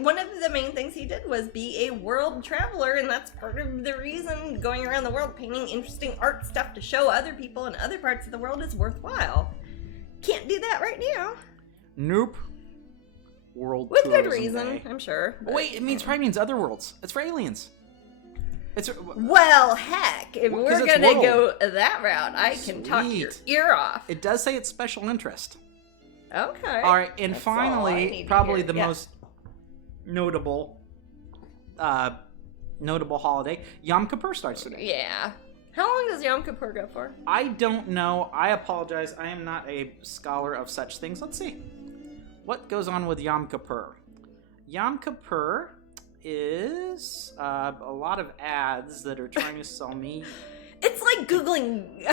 one of the main things he did was be a world traveler, and that's part of the reason going around the world painting interesting art stuff to show other people in other parts of the world is worthwhile. Can't do that right now. Nope. World with Tourism good reason, Day. I'm sure. But... Wait, it probably means other worlds. It's for aliens. Well, heck, if we're gonna go that route, I can talk your ear off. It does say it's special interest. Okay. All right, and that's finally, probably the most notable holiday, Yom Kippur starts today. Yeah. How long does Yom Kippur go for? I don't know. I apologize. I am not a scholar of such things. Let's see. What goes on with Yom Kippur? Yom Kippur is a lot of ads that are trying to sell me. It's like Googling.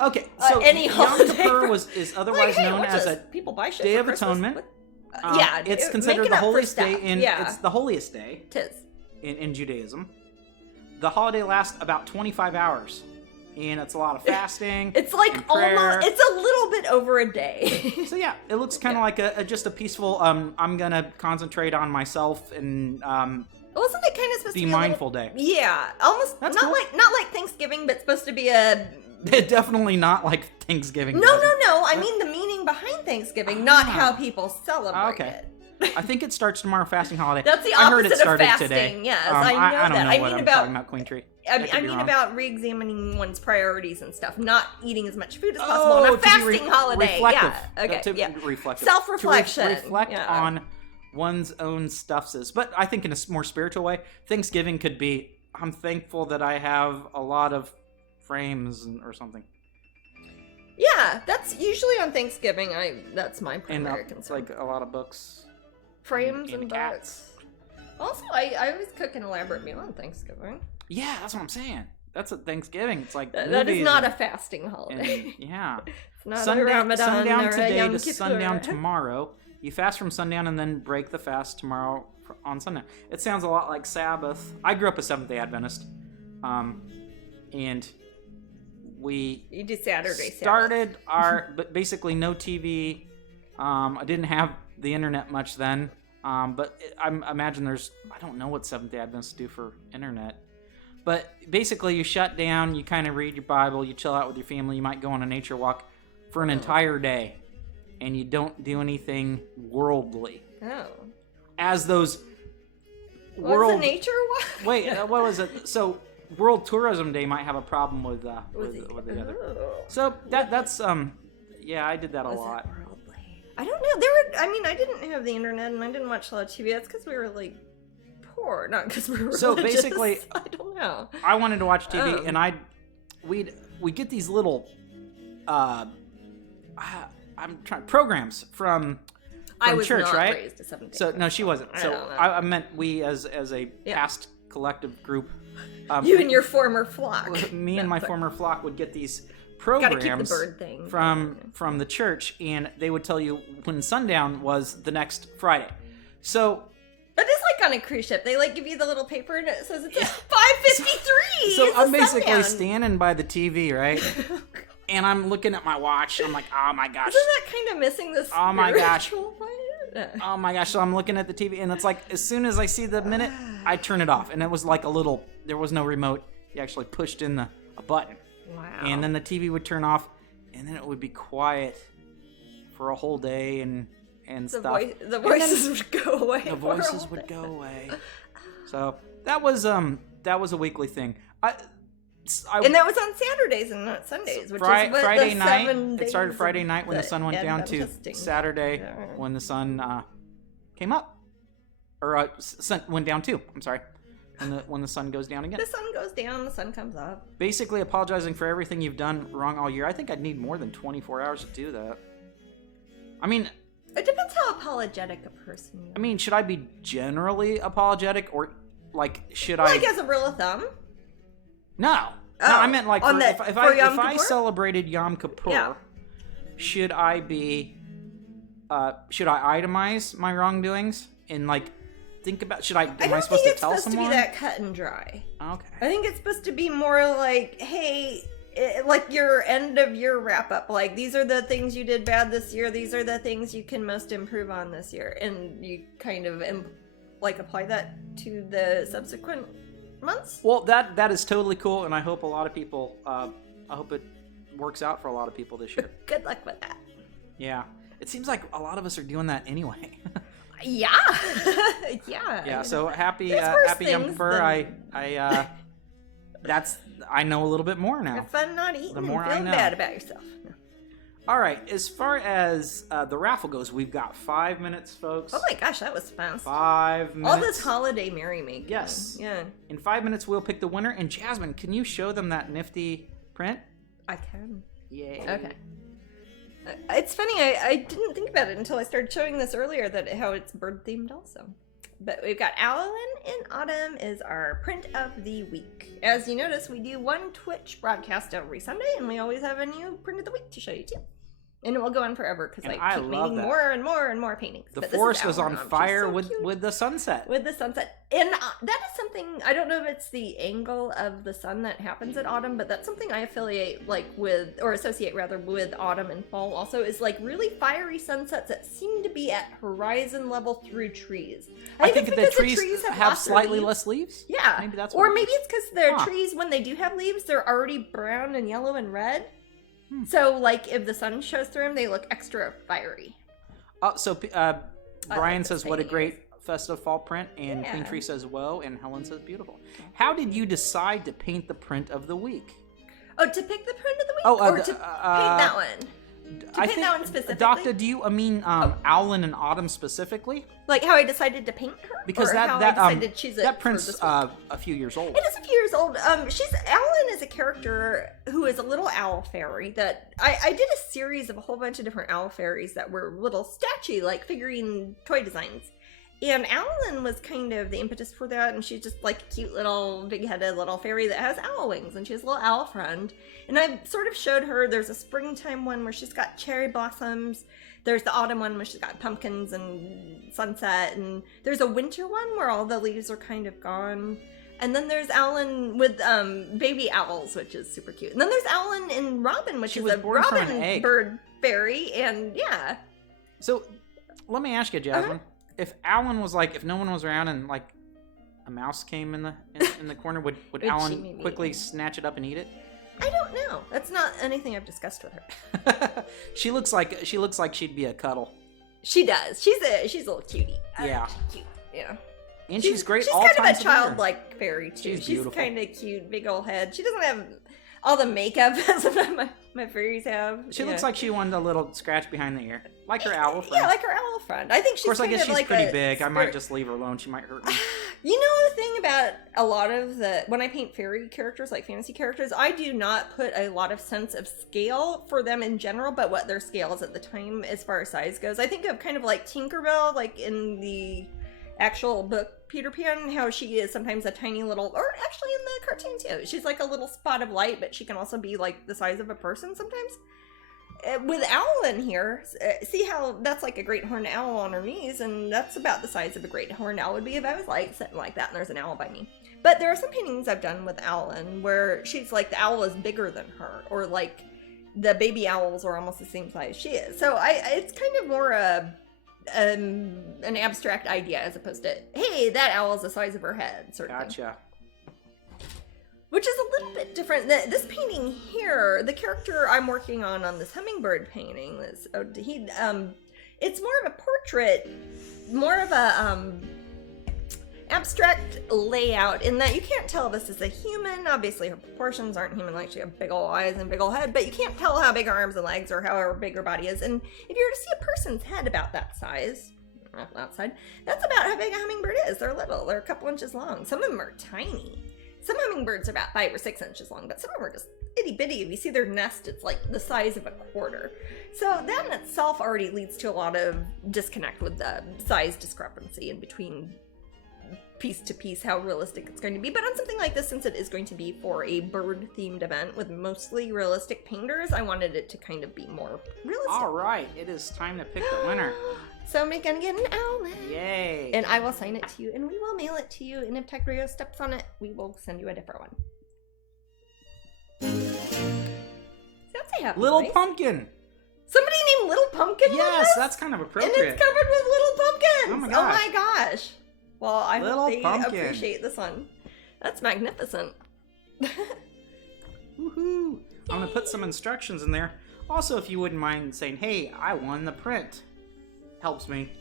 Okay, so any Yom Kippur is otherwise known as a Day of Atonement. Yeah, it's considered the holiest day it's the holiest day. It is in Judaism. The holiday lasts about 25 hours, and it's a lot of fasting. It's like almost. It's a little bit over a day. So yeah, it looks kind of like just a peaceful. I'm gonna concentrate on myself and. Wasn't it kind of supposed to be mindful day? Yeah, almost. That's not cool. not like Thanksgiving, but supposed to be a. Definitely not like Thanksgiving. No. I mean the meaning behind Thanksgiving, not how people celebrate it. I think it starts tomorrow, fasting holiday. That's the opposite I heard it started of fasting. Today. Yes, I know I don't that. know I what mean I'm talking about, Queen Tree. I mean about re-examining one's priorities and stuff, not eating as much food as possible on a fasting holiday. Reflective. Yeah. Okay. Yeah. Reflective. Self-reflection. To reflect on one's own stuffs. But I think in a more spiritual way, Thanksgiving could be, I'm thankful that I have a lot of frames or something. Yeah, that's usually on Thanksgiving. That's my primary concern. It's like a lot of books. Frames and cats. books. Also, I always cook an elaborate meal on Thanksgiving. Yeah, that's what I'm saying. That's a Thanksgiving. It's like that is not a fasting holiday. Yeah. It's not a Ramadan sundown or today a Yom to Kippur. sundown tomorrow. You fast from sundown and then break the fast tomorrow on sundown. It sounds a lot like Sabbath. I grew up a Seventh-day Adventist, and you do Saturday. Started but basically no TV. I didn't have the internet much then, but I imagine I don't know what Seventh-day Adventists do for internet. But basically, you shut down, you kind of read your Bible, you chill out with your family, you might go on a nature walk for an entire day, and you don't do anything worldly. Oh. As those What's a nature walk? Wait, what was it? So, World Tourism Day might have a problem with the other. So, that's, yeah, I did that a lot. Worldly? I don't know. I didn't have the internet, and I didn't watch a lot of TV. That's because we were, like, poor, not because we were religious. So basically, I don't know. I wanted to watch TV, and we'd get these little programs from I was church, not right? Raised a Seventh-day So no, she wasn't. So I meant we as a past collective group. You and your former flock. Me and my former flock would get these programs Gotta keep the bird thing. from the church, and they would tell you when sundown was the next Friday. So. But it's like on a cruise ship. They give you the little paper and it says it's at 5:53. So I'm basically standing by the TV, right? And I'm looking at my watch. And I'm like, oh my gosh. Isn't that kind of missing this? Oh my gosh. Oh my gosh. So I'm looking at the TV, and it's like as soon as I see the minute, I turn it off. And it was like there was no remote. You actually pushed in a button. Wow. And then the TV would turn off, and then it would be quiet for a whole day and stuff. The voices would go away. The voices would go away. So that was a weekly thing. And that was on Saturdays and not Sundays, which is what Friday the night. 7 days It started Friday night when the sun went down to Saturday when the sun came up, or sun went down too. I'm sorry, when the sun goes down again. The sun goes down, the sun comes up. Basically, apologizing for everything you've done wrong all year. I think I'd need more than 24 hours to do that. I mean. It depends how apologetic a person is. I mean, should I be generally apologetic, or should I? Like as a rule of ththumb? No, I meant if I celebrated Yom Kippur, should I itemize my wrongdoings and think about am I supposed to tell someone? I don't think it's supposed to be that cut and dry. Okay. I think it's supposed to be more like, hey. Like your end of year wrap up, these are the things you did bad this year, these are the things you can most improve on this year, and you kind of like apply that to the subsequent months? Well, that is totally cool, and I hope a lot of people. I hope it works out for a lot of people this year. Good luck with that. Yeah, it seems like a lot of us are doing that anyway. Yeah. Yeah. So happy Yom Kippur. Than... I know a little bit more now. Have fun not eating The more and I feeling know. bad about yourself. All right. As far as the raffle goes, we've got 5 minutes, folks. Oh my gosh, that was fast. 5 minutes. All this holiday merrymaking. Yes. Yeah. In 5 minutes, we'll pick the winner. And Jasmine, can you show them that nifty print? I can. Yay. Okay. It's funny, I didn't think about it until I started showing this earlier, that how it's bird themed also. But we've got Alan in Autumn is our print of the week. As you notice, we do one Twitch broadcast every Sunday, and we always have a new print of the week to show you too. And it will go on forever because I keep making that. more and more and more paintings. The But this forest is was on Alan. fire She's so with the sunset. With the sunset. And that is something, I don't know if it's the angle of the sun that happens at autumn, but that's something I affiliate associate with autumn and fall also, is like really fiery sunsets that seem to be at horizon level through trees. I think it's the because trees have lost their slightly leaves. less leaves. Yeah. Maybe that's or what it maybe is. it's because their trees, when they do have leaves, they're already brown and yellow and red. So, like, if the sun shows through them, they look extra fiery. Brian like says, this what a painting. great festive fall print, and Yeah. Queen Tree says, whoa, and Helen says, beautiful. How did you decide to paint the print of the week? Oh, to pick the print of the week? Oh, or to paint that one? To paint that one specifically? Doctor, do you mean Owlin and Autumn specifically? Like how I decided to paint her? Because or how I decided to choose it that for print's this week? a few years old. It is a few years old. Alan is a character who is a little owl fairy that I did a series of a whole bunch of different owl fairies that were little statue, like figurine toy designs. And Alan was kind of the impetus for that, and she's just like a cute little big-headed little fairy that has owl wings, and she has a little owl friend. And I sort of showed her, there's a springtime one where she's got cherry blossoms, there's the autumn one where she's got pumpkins and sunset, and there's a winter one where all the leaves are kind of gone. And then there's Alan with baby owls, which is super cute. And then there's Alan and Robin, which She is was a born from an robin egg. bird fairy, and yeah. So, let me ask you, Jasmine. If Alan was if no one was around and a mouse came in the corner, would Would she Alan maybe- quickly snatch it up and eat it? I don't know. That's not anything I've discussed with her. She looks like she'd be a cuddle. She does. She's a little cutie. Yeah. Cute. Yeah. And she's great She's all kind times of of a the year. childlike fairy too. She's beautiful. kind of cute, big old head. She doesn't have all the makeup that sometimes my fairies have. She looks like she wanted a little scratch behind the ear, like her owl friend. Yeah, like her owl friend. I think she's Of course, I kind guess of she's like pretty a big. I might just leave her alone. She might hurt me. You know the thing about a lot of when I paint fairy characters, like fantasy characters, I do not put a lot of sense of scale for them in general, but what their scale is at the time as far as size goes. I think of kind of like Tinkerbell, like in the actual book Peter Pan, how she is sometimes a tiny little, or actually in the cartoon too. She's like a little spot of light, but she can also be like the size of a person sometimes. With Owl in here, see how that's like a great horned owl on her knees, and that's about the size of a great horned owl would be if I was like sitting like that and there's an owl by me. But there are some paintings I've done with Owlin where she's like the owl is bigger than her, or like the baby owls are almost the same size she is. So it's kind of more an abstract idea as opposed to, hey, that owl is the size of her head, sort of thing. Gotcha. Which is a little bit different. This painting here, the character I'm working on this hummingbird painting, it's more of a portrait, more of a abstract layout in that you can't tell this is a human. Obviously her proportions aren't human, like she has big old eyes and big old head, but you can't tell how big her arms and legs or however big her body is. And if you were to see a person's head about that size, outside, that's about how big a hummingbird is. They're little, they're a couple inches long. Some of them are tiny. Some hummingbirds are about 5 or 6 inches long, but some of them are just itty bitty. If you see their nest, it's like the size of a quarter. So that in itself already leads to a lot of disconnect with the size discrepancy in between piece to piece how realistic it's going to be. But on something like this, since it is going to be for a bird themed event with mostly realistic painters, I wanted it to kind of be more realistic. All right, it is time to pick the winner. Somebody's gonna get an owlet. Yay. And I will sign it to you, and we will mail it to you, and if Tigrio steps on it, we will send you a different one. That's a happy Little place. Pumpkin. Somebody named Little Pumpkin? Yes, with us? that's kind of And appropriate. it's covered with little pumpkins. Oh my gosh. Oh my gosh. Well, I Little hope they pumpkin. appreciate this one. That's magnificent. Woohoo! I'm gonna put some instructions in there. Also, if you wouldn't mind saying, "Hey, I won the print," helps me.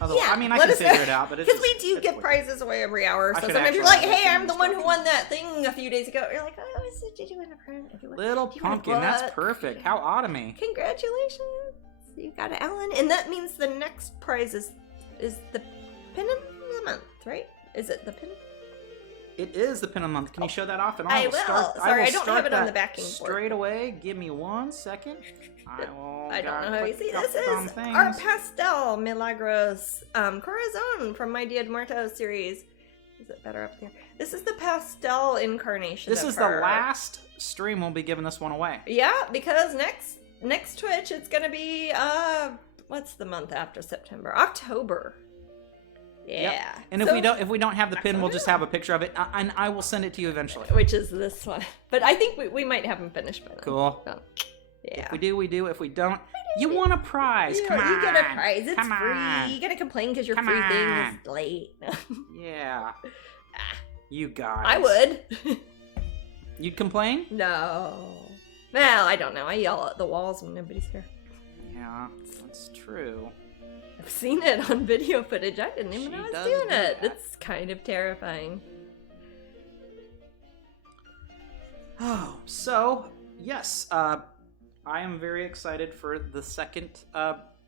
Although, Yeah, I mean, I let can us figure know. it out, but it's Because we just- do it's give weird. prizes away every hour. I So should sometimes you're actually like, have hey, some I'm the one who won instructions. that thing a few days ago. You're like, oh, did you win a print? If you win- Little if you win a pumpkin, that's book. perfect. How odd of me. Congratulations. You got it, Ellen. And that means the next prize is the pin of the month, right? Is it the pin? It is the pin of the month. Can you show that off? And I will. Sorry, I don't start have it on that the backing board. straight away. Give me 1 second. I don't know how you see. This some is things. our pastel Milagros Corazon from my Dia de Muertos series. Is it better up there? This is the pastel incarnation. This of is her. the last stream we'll be giving this one away. Yeah, because next Twitch it's gonna be what's the month after September? October. Yeah. Yep. And So- if we don't have the pin, we'll just have a picture of it, and I will send it to you eventually. which is this one. But I think we might have them finished by then. Cool. So, yeah. If we do, we do. If we don't, you want a prize. You, Come on. you get a prize. It's Come free. on. You gotta complain because your Come free thing on. is late. Yeah. You guys. I would. You'd complain? No. Well, I don't know. I yell at the walls when nobody's here. Yeah, that's true. I've seen it on video footage. I didn't even know I was does doing do it. that. It's kind of terrifying. Oh, so yes, I am very excited for the second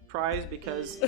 prize because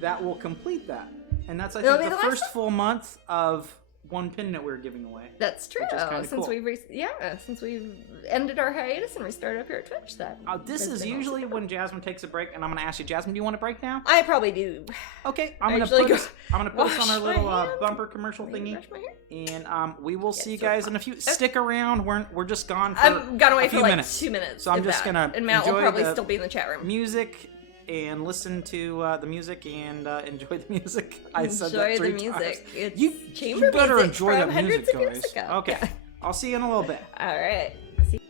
that will complete that, and that's I It'll think be the the last first full month of one pin that we're giving away. That's true. Which is kinda Since cool. since we've ended our hiatus and restarted up here at Twitch, that This has is been usually awesome. when Jasmine takes a break, and I'm going to ask you, Jasmine, do you want a break now? I probably do. Okay, I I'm going to usually put go us. I'm going to put us on wash our my little hands. bumper commercial Let me thingy, brush my hair. and we will see you so guys in a few. Stick around. We're just gone for I'm gone away a for few like minutes. 2 minutes. So I'm if just that. gonna And Matt will enjoy probably the still be in the chat room. music and listen to the music and enjoy the music. I said that Enjoy 3 the music. times. It's You chamber better music enjoy from the hundreds music, of years guys. ago. Okay, Yeah. I'll see you in a little bit. All right. See-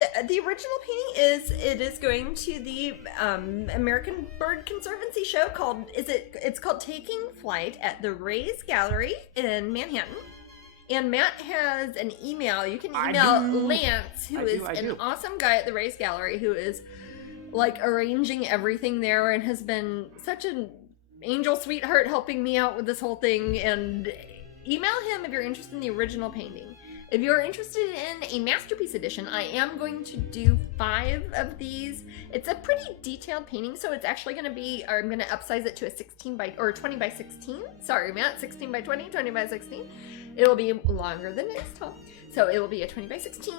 The original painting is going to the American Bird Conservancy show it's called Taking Flight at the Rays Gallery in Manhattan. And Matt has an email. You can email Lance, who is an awesome guy at the Rays Gallery, who is like arranging everything there and has been such an angel sweetheart helping me out with this whole thing. And email him if you're interested in the original painting. If you're interested in a masterpiece edition, I am going to do 5 of these. It's a pretty detailed painting, so it's actually going to be, or I'm going to upsize it to a 20 by 16. Sorry, Matt, 16 by 20, 20 by 16. It'll be longer than it's tall. So it will be a 20 by 16,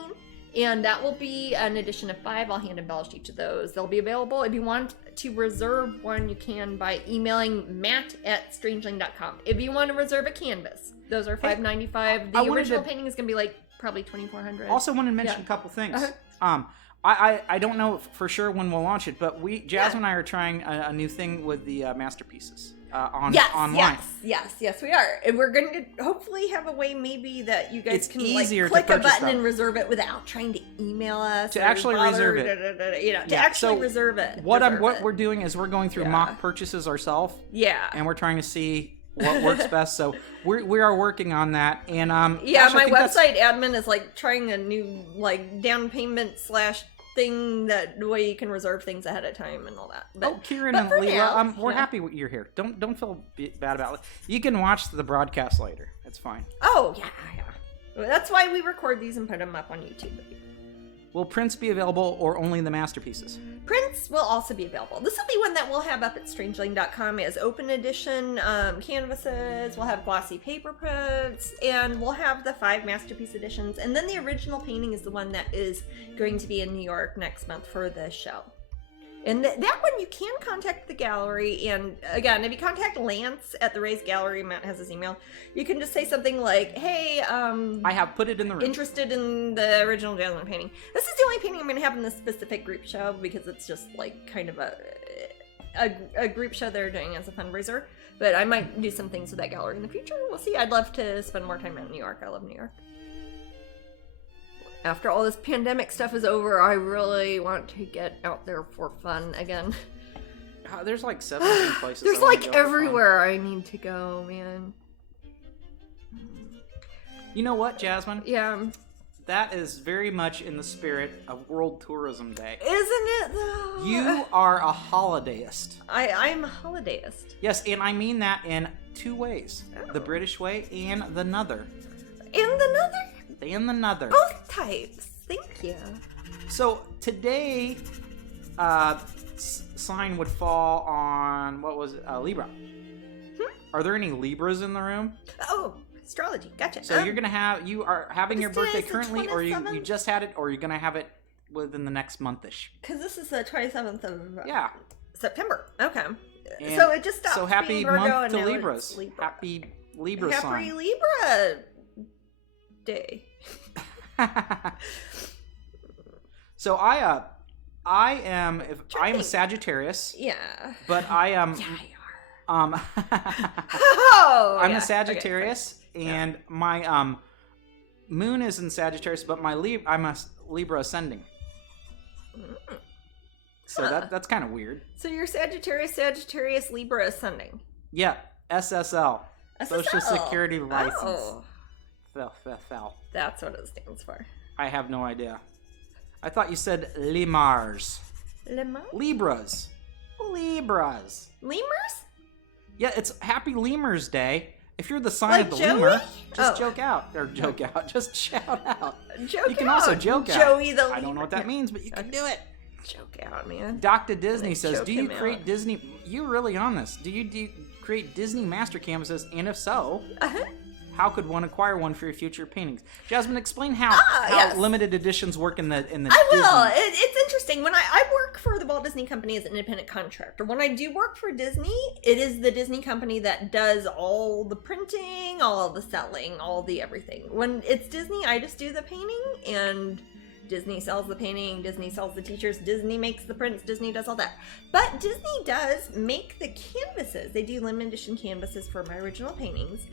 and that will be an edition of 5. I'll hand embellish each of those. They'll be available. If you want to reserve one, you can by emailing matt@strangeling.com. If you want to reserve a canvas, those are $5.95. The original painting is going to be like probably $2,400. Also wanted to mention a couple things. I don't know for sure when we'll launch it, but Jasmine and I are trying a new thing with the masterpieces online. Yes, we are. And we're going to hopefully have a way maybe that you guys can easier click to a button stuff. And reserve it without trying to email us. To actually reserve it. Reserve it. What we're doing is we're going through mock purchases ourselves. Yeah. And we're trying to see what works best. So we are working on that. And my website admin is like trying a new like down payment / thing that way you can reserve things ahead of time and all that. But, Kieran and Leela, we're happy you're here. Don't feel bad about it. You can watch the broadcast later. It's fine. Oh yeah. That's why we record these and put them up on YouTube. Will prints be available or only the masterpieces? Prints will also be available. This will be one that we'll have up at Strangeling.com as open edition canvases. We'll have glossy paper prints, and we'll have the 5 masterpiece editions. And then the original painting is the one that is going to be in New York next month for the show. And that one you can contact the gallery. And again, if you contact Lance at the Rays Gallery, Matt has his email, you can just say something like, hey, I have put it in the room. Interested in the original Jasmine painting. This is the only painting I'm going to have in this specific group show because it's just like kind of a group show they're doing as a fundraiser. But I might do some things with that gallery in the future. We'll see. I'd love to spend more time in New York. I love New York. After all this pandemic stuff is over, I really want to get out there for fun again. There's like 17 places. There's like everywhere I need to go, man. You know what, Jasmine? Yeah. That is very much in the spirit of World Tourism Day. Isn't it, though? You are a holidayist. I'm a holidayist. Yes, and I mean that in 2 ways. Oh. The British way and the Nother. And the Nother? And the Nother. Both types. Thank you. So today, sign would fall on, what was it? Libra. Are there any Libras in the room? Oh, astrology. Gotcha. So you are having your birthday currently, or you just had it, or you're going to have it within the next month-ish? Because this is the 27th of September. Okay. And so it just stopped. So happy Virgo month to Libras. Libra. Happy Libra sign. Happy Libra day. So I am a Sagittarius. Yeah. But I am you are. I'm a Sagittarius, and my moon is in Sagittarius, but I'm a Libra ascending. So that's kind of weird. So you're Sagittarius, Libra ascending. Yeah, SSL. Social Security license. Oh. Fell. That's what it stands for. I have no idea. I thought you said Lemurs. Lemurs? Libras. Lemurs? Yeah, it's Happy Lemurs Day. If you're the sign of the lemur, just joke out. Or joke out. Just shout out. You can also joke out. Joey the lemur. I don't know what that means, but you can do it. Joke out, man. Dr. Disney says, do you create Disney... You're really on this. Do you create Disney master canvases? And if so... How could one acquire one for your future paintings? Jasmine, explain how limited editions work in the I will. It's interesting. When I work for the Walt Disney Company as an independent contractor. When I do work for Disney, it is the Disney Company that does all the printing, all the selling, all the everything. When it's Disney, I just do the painting, and Disney sells the painting, Disney sells the teachers, Disney makes the prints, Disney does all that. But Disney does make the canvases. They do limited edition canvases for my original paintings.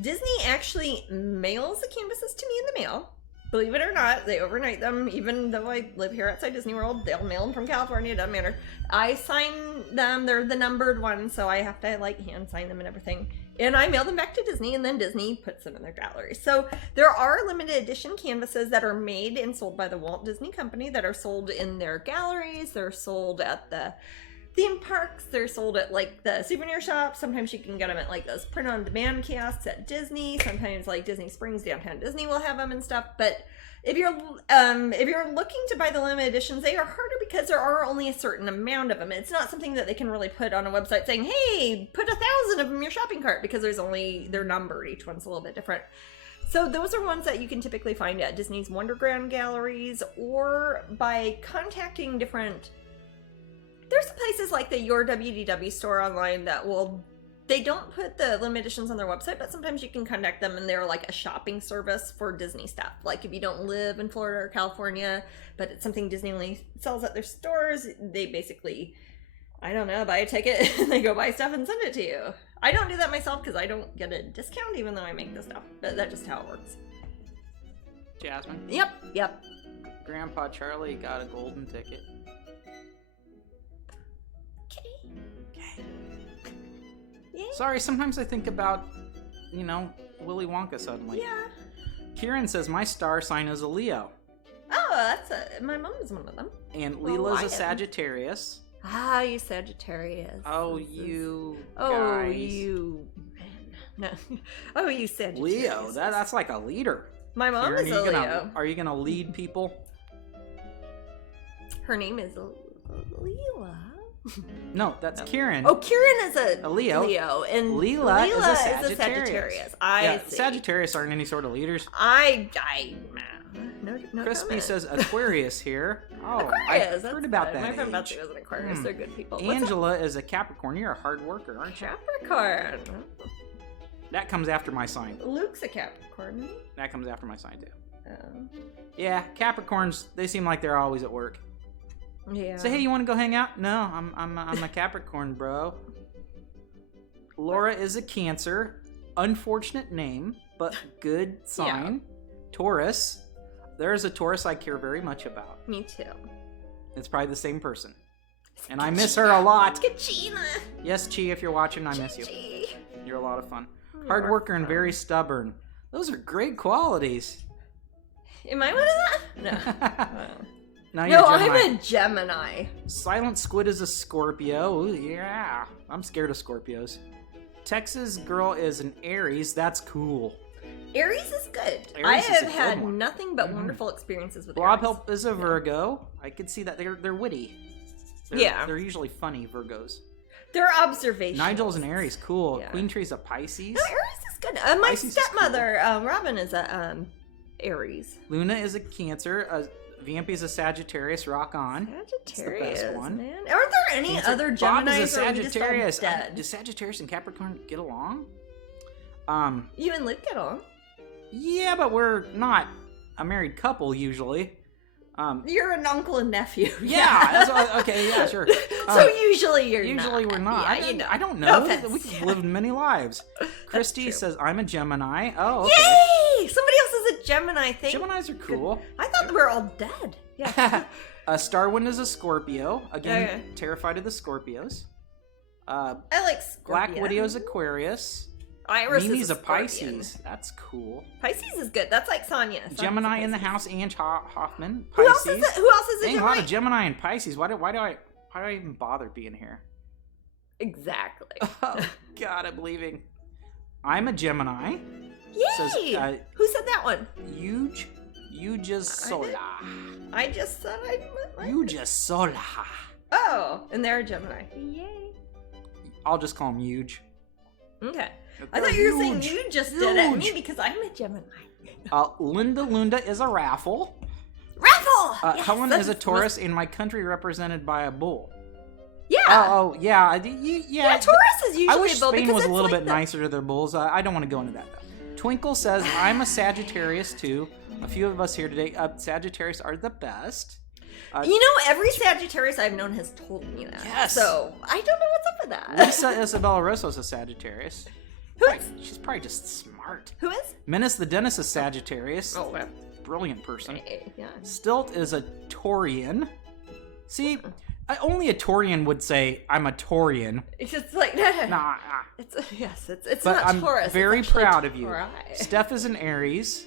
Disney actually mails the canvases to me in the mail. Believe it or not, they overnight them. Even though I live here outside Disney World, they'll mail them from California. It doesn't matter. I sign them. They're the numbered ones, so I have to like hand sign them and everything. And I mail them back to Disney, and then Disney puts them in their gallery. So there are limited edition canvases that are made and sold by the Walt Disney Company that are sold in their galleries. They're sold at the theme parks. They're sold at like the souvenir shops. Sometimes you can get them at like those print-on-demand kiosks at Disney. Sometimes like Disney Springs, Downtown Disney will have them and stuff. But if you're looking to buy the limited editions, they are harder because there are only a certain amount of them. It's not something that they can really put on a website saying, "Hey, put 1,000 of them in your shopping cart," because they're numbered. Each one's a little bit different. So those are ones that you can typically find at Disney's Wonderground galleries or by contacting different. There's places like the Your WDW store online that they don't put the limited editions on their website, but sometimes you can contact them and they're like a shopping service for Disney stuff. Like if you don't live in Florida or California, but it's something Disney only sells at their stores, they basically, I don't know, buy a ticket and they go buy stuff and send it to you. I don't do that myself because I don't get a discount even though I make the stuff, but that's just how it works. Jasmine? Yep. Grandpa Charlie got a golden ticket. Okay. Yeah. Sorry, sometimes I think about, Willy Wonka suddenly. Yeah. Kieran says, my star sign is a Leo. Oh, my mom is one of them. And Well, Leela's I a am. Sagittarius. Ah, you Sagittarius. Oh, you Oh, guys. you... No. Oh, you Sagittarius. Leo, that's like a leader. My mom Kieran, is a Leo. Are you gonna lead people? Her name is Leela. No, that's Kieran. Oh, Kieran is A Leo. and Leela is a Sagittarius. Sagittarius. I see. Sagittarius aren't any sort of leaders. No Crispy comment. says Aquarius here. Oh, Aquarius. I've heard that's about good. that. My friend age. Betsy was an Aquarius. They're good people. What's Angela is a Capricorn. You're a hard worker, aren't you? Capricorn. That comes after my sign. Luke's a Capricorn. That comes after my sign too. Oh. Yeah, Capricorns. They seem like they're always at work. Yeah. Say, hey, you want to go hang out? No, I'm a Capricorn, bro. Laura is a Cancer. Unfortunate name, but good sign. Taurus. There's a Taurus I care very much about. Me too. It's probably the same person. And I miss her a lot. Kachina. Yes, Chi, if you're watching, I miss you. Chi. You're a lot of fun. You're Hard worker and fun. very stubborn. Those are great qualities. Am I one of that? No. Now you're No, Gemini. I'm a Gemini. Silent Squid is a Scorpio. Ooh, yeah. I'm scared of Scorpios. Texas Girl is an Aries. That's cool. Aries is good. Aries I is a have good had one. nothing but wonderful experiences with Blob Aries. Help is a Virgo. I could see that. They're witty. Yeah. They're usually funny, Virgos. They're observations. Nigel's an Aries. Cool. Yeah. Queen Tree's a Pisces. No, Aries is good. My Pisces is stepmother, Robin, is a Aries. Luna is a Cancer. Vampy's a Sagittarius. Rock on. Sagittarius, best one. man. Aren't there any Cancer. other Bob Geminis is a or are we just all Sagittarius. dead? Do Sagittarius and Capricorn get along? You and Luke get on. Yeah, but we're not a married couple usually. You're an uncle and nephew. Yeah, that's what, okay, yeah, sure. So usually you're Usually not. we're not. Yeah, I don't No know. offense. We can live many lives. Christy true. says, I'm a Gemini. Oh, okay. Yay! Somebody else is a Gemini. Geminis are cool. I thought we were all dead. Yeah. Starwind is a Scorpio. Again, Okay. terrified of the Scorpios. I like Scorpio. Black Widow's Aquarius. Iris Mimi's is a a Pisces. Pisces. That's cool. Pisces is good. That's like Sonya. Sonya's Gemini a in the Pisces. house, Ange Hoffman. Who Pisces. else is it? Who else is a Dang, a Gemini? lot of Gemini and Pisces. Why do I even bother being here? Exactly. Oh God, I'm leaving. I'm a Gemini. Yay! Says, Who said that one? You just sola. I just said I. You just sola. Oh, and they're a Gemini. Yay. I'll just call him huge. Okay. I They're thought you were saying huge. you just did it Huge. me because I'm a Gemini. Linda Lunda is a Raffle. Raffle! Yes, Helen that's is a the Taurus, and my country represented by a bull. Yeah. Oh, yeah. Yeah, Taurus is usually I wish a bull Spain because was a it's little like bit the- nicer to their bulls. I don't want to go into that, though. Twinkle says, I'm a Sagittarius, too. A few of us here today. Sagittarius are the best. You know, every Sagittarius I've known has told me that. Yes. So, I don't know what's up with that. Lisa Isabella Rosso's a Sagittarius. Who is? She's probably just smart. Who is? Menace the Dentist is Sagittarius. Oh, well. brilliant person. Yeah. Stilt is a Taurian. See, only a Taurian would say, I'm a Taurian. It's just like, Nah. it's But not I'm Taurus. very it's actually proud of you. Tauri. Steph is an Aries.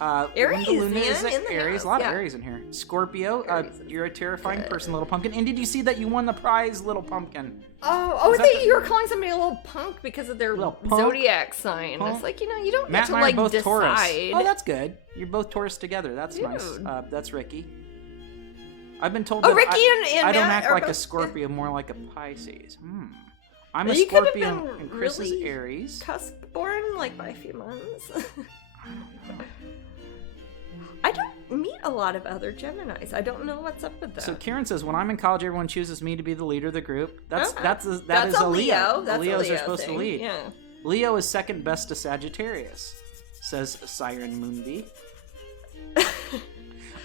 Aries, Linda Luna man, is an in the Aries. house, A lot yeah. of Aries in here. Scorpio, Aries is you're a terrifying good. person, little pumpkin. And did you see that you won the prize, little pumpkin? Oh, Is I that thought you were calling somebody a little punk because of their Little punk? zodiac sign. Punk? It's like, you don't Matt get to, and I like, are both decide. Taurus. Oh, that's good. You're both Taurus together. That's nice. Dude. That's Ricky. I've been told Oh, that Ricky and I don't Matt act are like a both- Scorpio, more like a Pisces. I'm Well, a you could have Scorpio, been and Chris is really Aries. cusp born, like, by a few months. I don't know. I don't meet a lot of other Geminis. I don't know what's up with that. So Kieran says, when I'm in college, everyone chooses me to be the leader of the group. That's Okay. that is That's a Leo. That's Leos a Leo are supposed thing. to lead. Yeah. Leo is second best to Sagittarius, says Siren Moonbee.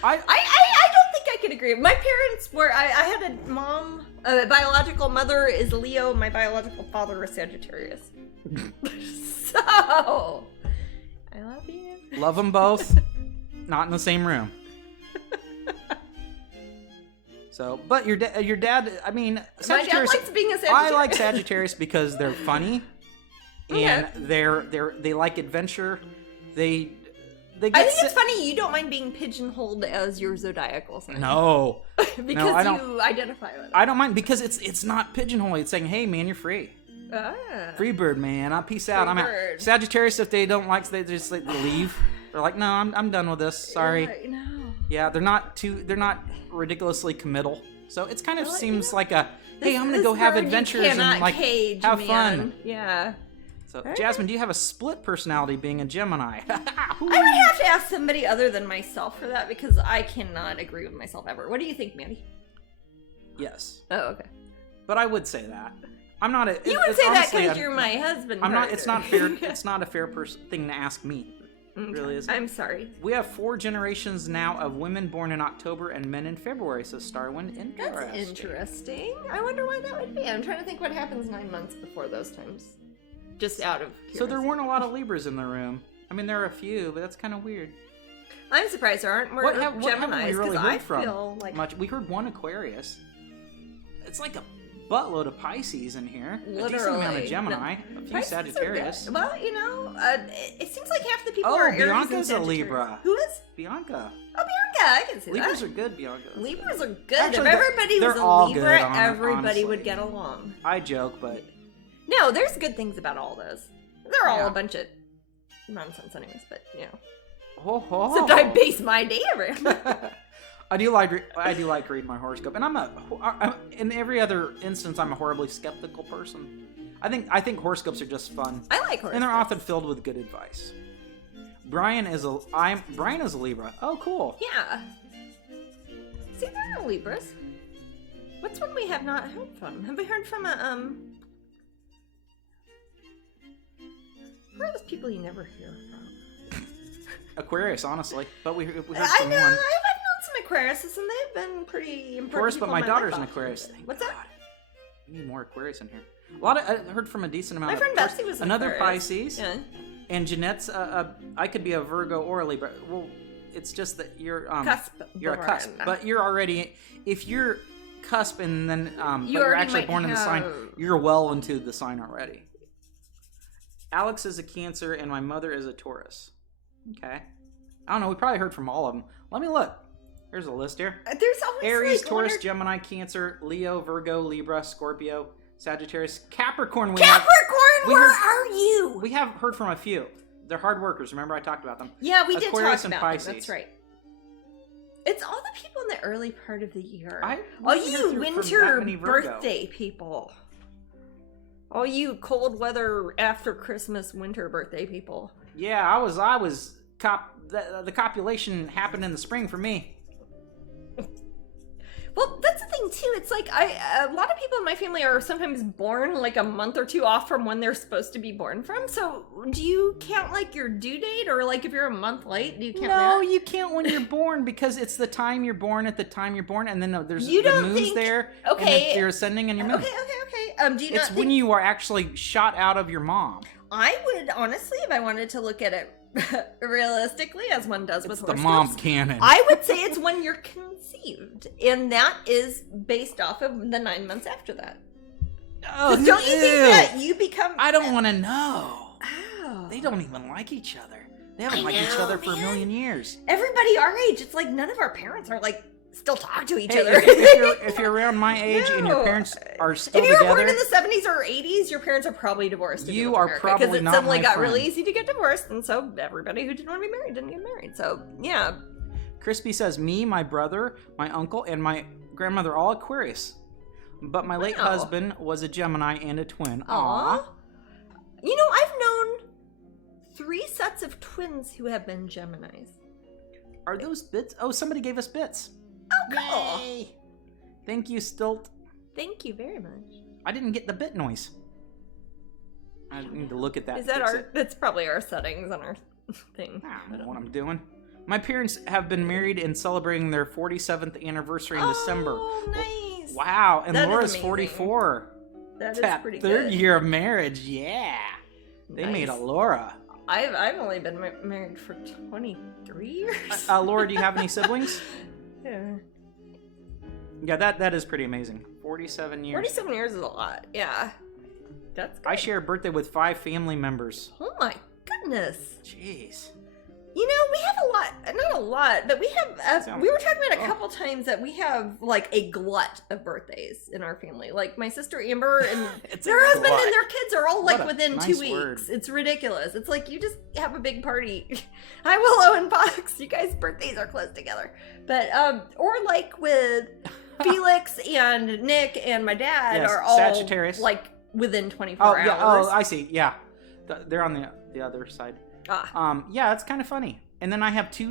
I don't think I could agree. My parents were. I had a mom, a biological mother is Leo. My biological father is Sagittarius. So I love you. Love them both. Not in the same room. So, but your dad. I mean, My dad Sagittarius. likes being a Sagittarius. I like Sagittarius because they're funny, and they like adventure. They get. I think it's funny you don't mind being pigeonholed as your zodiacal sign. No, because I don't. you identify with it. I don't mind because it's not pigeonholing. It's saying, hey man, you're free. Ah. Free bird, man. I'll peace out. I'm out. bird. Sagittarius, if they don't like, they just like leave. They're like, no, I'm done with this. Sorry. No. Yeah, they're not ridiculously committal. So it's kind of Well, seems you know, like a, hey, I'm gonna This go have bird you adventures and cannot like cage, have man. fun. Yeah. So Alright. Jasmine, do you have a split personality being a Gemini? I would have to ask somebody other than myself for that because I cannot agree with myself ever. What do you think, Mandy? Yes, Oh, okay. but I would say that. I'm not a. You would it's say that honestly because a- you're my husband. I'm not. It's not partner. fair. It's not a fair thing to ask me. Okay. Really isn't. I'm sorry. We have 4 generations now of women born in October and men in February, says Starwind. That's Interesting. interesting. I wonder why that would be. I'm trying to think what happens 9 months before those times. Just out of curiosity. So there weren't a lot of Libras in the room. I mean, there are a few, but that's kind of weird. I'm surprised there aren't more What haven't we Geminis really because heard I from? feel like Much. We heard one Aquarius. It's like a buttload of Pisces in here. A decent amount of Literally. Gemini. A few Pisces are Sagittarius. good. Well, it seems like half the people Oh, are Aries Bianca's and a Sagittarius. Libra. Who is? Bianca. Oh, Bianca. I can see Libras that. are good, Bianca. Libras are good. Actually, if everybody they're was a all Libra, good, everybody honestly. would get along. I joke, but No, there's good things about all those. They're all Yeah. a bunch of nonsense anyways, but, ho. Except I base my day around. I do like reading my horoscope, and I'm in every other instance I'm a horribly skeptical person. I think horoscopes are just fun, I like horoscopes. and they're often filled with good advice. Brian is a Libra. Oh, cool. Yeah. See, there are Libras. What's one we have not heard from? Have we heard from a, Who are those people you never hear from? Aquarius, honestly, but we heard I from know, one. I've known some Aquariuses, and they've been pretty important. Taurus, people but my in daughter's life an often. Aquarius. What's that? God. We need more Aquarius in here. I heard from a decent amount. My of friend Taurus. Betsy was an another Aquarius. Pisces. Yeah. And Jeanette's, I could be a Virgo or a Libra. Well, it's just that you're Cusp you're a cusp, born. but you're already if you're cusp and then but you're already actually might born in the sign. have- You're well into the sign already. Alex is a Cancer and my mother is a Taurus. Okay, I don't know. We probably heard from all of them. Let me look. There's a list here. There's always Aries, like Taurus, one or- Gemini, Cancer, Leo, Virgo, Libra, Scorpio, Sagittarius, Capricorn. Capricorn, we where heard- are you? We have heard from a few. They're hard workers. Remember I talked about them. Yeah, we did Aquarius talk and about Pisces. them. That's right. It's all the people in the early part of the year. I All wasn't you here from winter that many Virgo. birthday people. All you cold weather after Christmas winter birthday people. Yeah, I was the copulation happened in the spring for me. Well, that's the thing too. It's like a lot of people in my family are sometimes born like a month or two off from when they're supposed to be born from. So, do you count like your due date, or like if you're a month late, do you count No, that? you can't when you're born because it's the time you're born at the time you're born, and then there's You the don't moon's think- there. okay. And you're ascending and you're moving. Okay. Do you It's not when think you are actually shot out of your mom. I would honestly, if I wanted to look at it Realistically, as one does with It's the horoscopes, mom canon. I would say it's when you're conceived, and that is based off of the 9 months after that. Oh, Don't you think that you become? I don't want to know. Oh. They don't even like each other. They haven't liked each other for a million years. Everybody our age, it's like none of our parents are like still talk to each Hey, other. if you're around my age and your No. parents are still If you were together, born in the 70s or 80s, your parents are probably divorced. You are probably because it not suddenly my got friend. really easy to get divorced, and so everybody who didn't want to be married didn't get married. So yeah, Crispy says, me, my brother, my uncle, and my grandmother all Aquarius. But my late Wow. husband was a Gemini and a twin. Aw. You know, I've known 3 sets of twins who have been Geminis. Are those bits? Oh, somebody gave us bits. Oh, cool. Yay. Thank you, Stilt. Thank you very much. I didn't get the bit noise. I need to look at that. Is that fix our? it. That's probably our settings on our thing. I don't know what I'm doing. My parents have been married and celebrating their 47th anniversary in December. Oh, nice. Wow, and That is Laura's amazing. 44. That is That pretty third good. year of marriage, yeah. They made a Nice. Laura. I've only been married for 23 years. Laura, do you have any siblings? Yeah. Yeah, that is pretty amazing. 47 years. 47 years is a lot. Yeah. That's good. I share a birthday with 5 family members. Oh my goodness. Jeez. You know, we have a lot, not a lot, but we have, Sound- we were talking about a Oh. couple times that we have like a glut of birthdays in our family. Like my sister Amber and It's a their husband glut. and their kids are all like What a within nice 2 weeks. word. It's ridiculous. It's like you just have a big party. Hi Willow and Fox, you guys' birthdays are close together. But, or like with Felix and Nick and my dad Yes, are all Sagittarius. like within 24 Oh, hours. yeah. Oh, I see. Yeah. They're on the other side. Ah. Yeah, it's kind of funny. And then I have two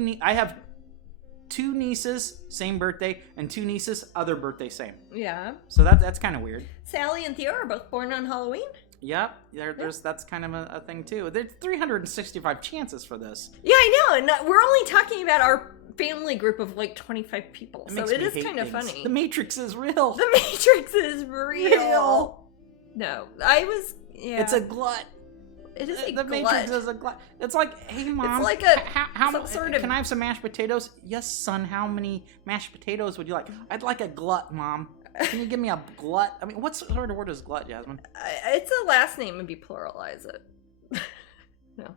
nieces, same birthday, and 2 nieces, other birthday, same. Yeah. So that's kind of weird. Sally and Theo are both born on Halloween. Yep, that's kind of a thing too. There's 365 chances for this. Yeah, I know, and we're only talking about our family group of like 25 people, so makes it me is hate kind of things. funny. The Matrix is real. The Matrix is real. No, I was. Yeah, It's a glut. It is a The glut. Matrix is a glut. It's like, hey mom, It's like a how some sort of. can I have some mashed potatoes? Yes, son. How many mashed potatoes would you like? I'd like a glut, mom. Can you give me a glut? I mean, what sort of word is glut, Jasmine? It's a last name, and be pluralize it. No.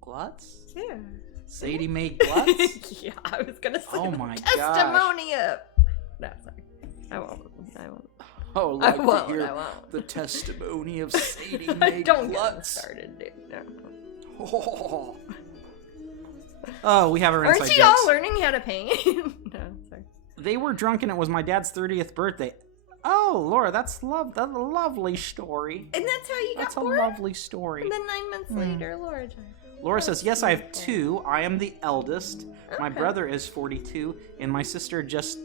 Gluts? Yeah. Sadie made gluts? Yeah, I was gonna say. Oh my Testimonia. No, sorry. I won't. Oh, I like to won't. hear I won't. the testimony of Sadie made Don't get gluts. started, dude. No. Oh, we have our inside Aren't you jokes. all learning how to paint? No, sorry. They were drunk and it was my dad's 30th birthday. Oh, Laura, that's a lovely story. And that's how you That's got a born? lovely story. And then 9 months later, Laura joined. Laura says, yes, I have 2. I am the eldest. My Okay. brother is 42, and my sister just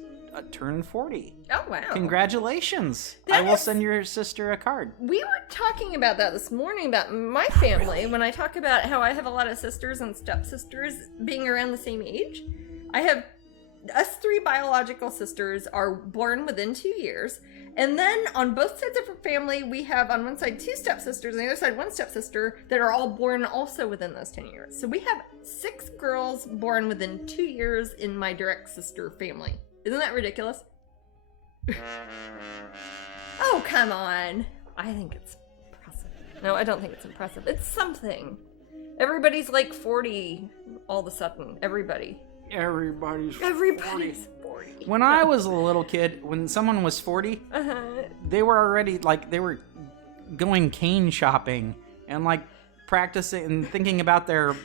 turned 40. Oh, wow. Congratulations. That I will is- send your sister a card. We were talking about that this morning, about my family, when I talk about how I have a lot of sisters and stepsisters being around the same age. I have us 3 biological sisters are born within 2 years. And then on both sides of our family, we have on one side 2 stepsisters, and the other side 1 stepsister that are all born also within those 10 years. So we have 6 girls born within 2 years in my direct sister family. Isn't that ridiculous? Oh, come on. I think it's impressive. No, I don't think it's impressive. It's something. Everybody's like 40 all of a sudden. Everybody's 40. When I was a little kid, when someone was 40, Uh-huh. they were already, they were going cane shopping and, practicing and thinking about their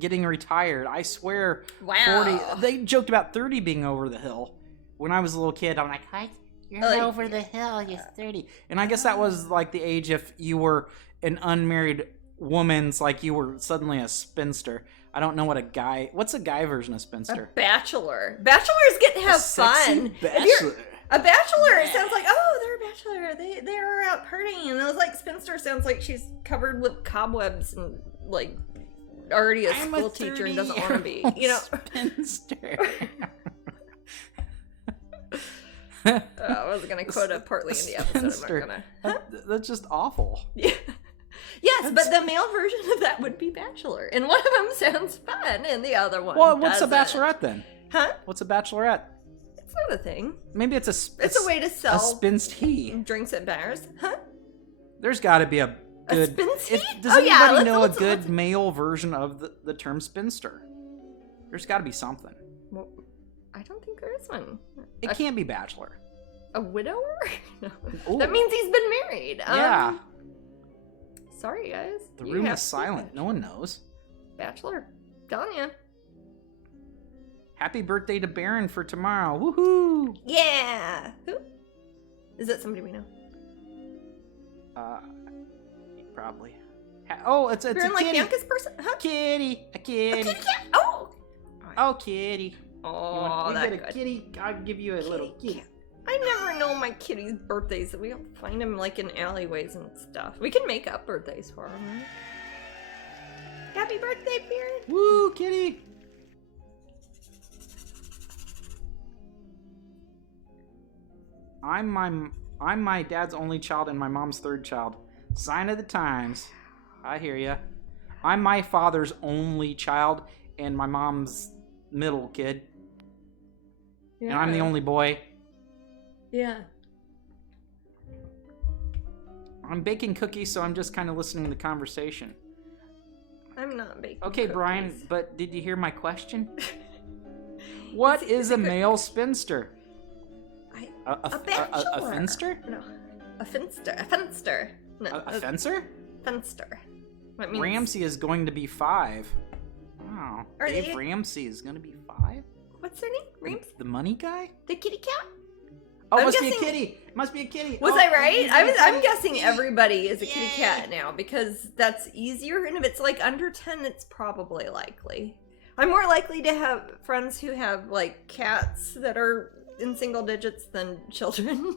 getting retired. I swear, Wow. 40, they joked about 30 being over the hill. When I was a little kid, I'm like, hi, you're over the hill, you're 30. And I guess that was, the age if you were an unmarried woman's, you were suddenly a spinster. I don't know what's a guy version of A spinster? bachelor. Bachelors get to have Sexy fun. If bachelor. you're a bachelor, it sounds like, oh, they're a bachelor. They're out partying. And it was like spinster sounds like she's covered with cobwebs and, already a I'm school teacher and doesn't want to be. Spinster. I was going to quote it partly in the episode. Spinster. I'm not going to. That's just awful. Yeah. Yes, but the male version of that would be bachelor. And one of them sounds fun, and the other one What's a doesn't. bachelorette then? Huh? What's a bachelorette? It's not a thing. Maybe it's a way to sell a spinstee. drinks at bars. Huh? There's got to be a good. A spinstee? Does anybody know a good male version of the term spinster? There's got to be something. Well, I don't think there is one. It can't be bachelor. A widower? No. Ooh. That means he's been married. Yeah. Sorry, guys. The room is silent. No one knows. Bachelor. Telling ya. Happy birthday to Baron for tomorrow. Woohoo! Yeah. Who? Is that somebody we know? Probably. It's a Baron, like kitty. Bianca's person? Huh? Kitty. A kitty. A kitty cat? Oh! Oh, kitty. Oh, you that's get a good. kitty? I'll give you a little kitty. Cat. I never know my kitty's birthdays. We don't find them like in alleyways and stuff. We can make up birthdays for them, right? Happy birthday, Baron! Woo, kitty! I'm my dad's only child and my mom's third child. Sign of the times. I hear ya. I'm my father's only child and my mom's middle kid. Yeah. And I'm the only boy. Yeah. I'm baking cookies, so I'm just kind of listening to the conversation. I'm not baking Okay, cookies. Brian, but did you hear my question? What is a male spinster? A bachelor. A finster? No. A finster. A fenster. No. A fencer? Fenster. What means... Ramsey is going to be 5. Wow. Are Dave they- Ramsey is going to be 5? What's their name? Reams? The money guy? The kitty cat? Oh, I'm must be a guessing- kitty. Must be a kitty. Was Oh, I right? I'm guessing kitty. everybody is a kitty Yay. cat now because that's easier. And if it's like under 10, it's probably likely. I'm more likely to have friends who have like cats that are in single digits than children.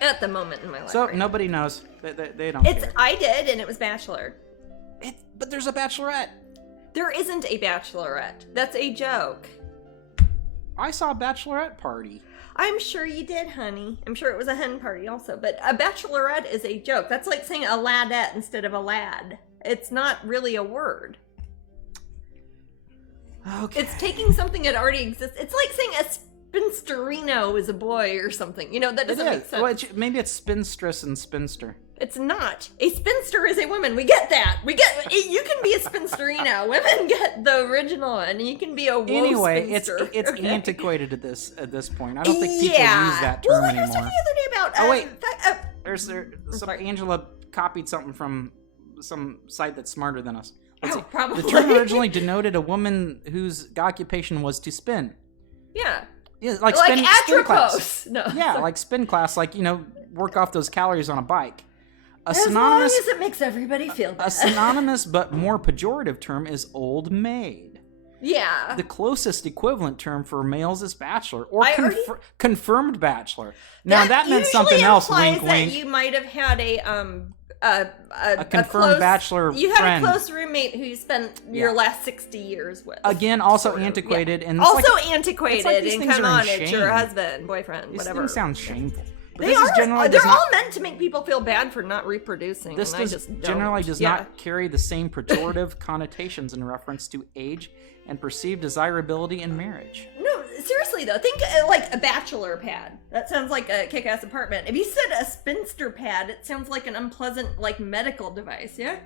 At the moment in my life. So right nobody knows. They don't It's care. I did, and it was Bachelor. But there's a bachelorette. There isn't a Bachelorette. That's a joke. I saw a bachelorette party. I'm sure you did, honey. I'm sure it was a hen party also. But a Bachelorette is a joke. That's like saying a ladette instead of a lad. It's not really a word. Okay. It's taking something that already exists. It's like saying a spinsterino is a boy or something. You know, that doesn't make sense. Well, maybe it's spinstress and spinster. It's not. A spinster is a woman. We get that. We get. You can be a spinsterino. Women get the original one. You can be a wolf Anyway, spinster. it's okay? antiquated at this point. I don't think people use that term well, like I was anymore. talking the other day about. Oh, wait. I'm sorry. Angela copied something from some site that's smarter than us. Let's Oh, see. probably. The term originally denoted a woman whose occupation was to spin. Yeah. Yeah, like Like spin class. Atropos. No. Yeah, like spin class, like, work off those calories on a bike. As long as it makes everybody feel A better. synonymous but more pejorative term is old maid. Yeah. The closest equivalent term for males is bachelor or confirmed bachelor. Now that meant something else. Wink, that wink. you might have had a confirmed close, bachelor You had friend. a close roommate who you spent your last 60 years with. Again, also sort of, antiquated yeah. and it's also like, antiquated. it's like these and things come are in on, it's your shame. husband, boyfriend, These whatever. things sound shameful. But They this is are. generally They're does not, all meant to make people feel bad for not reproducing. this and I does, just don't. generally does Yeah. not carry the same pejorative connotations in reference to age and perceived desirability in marriage. No, seriously though, think like a bachelor pad. That sounds like a kick-ass apartment. If you said a spinster pad, it sounds like an unpleasant, like medical device. Yeah.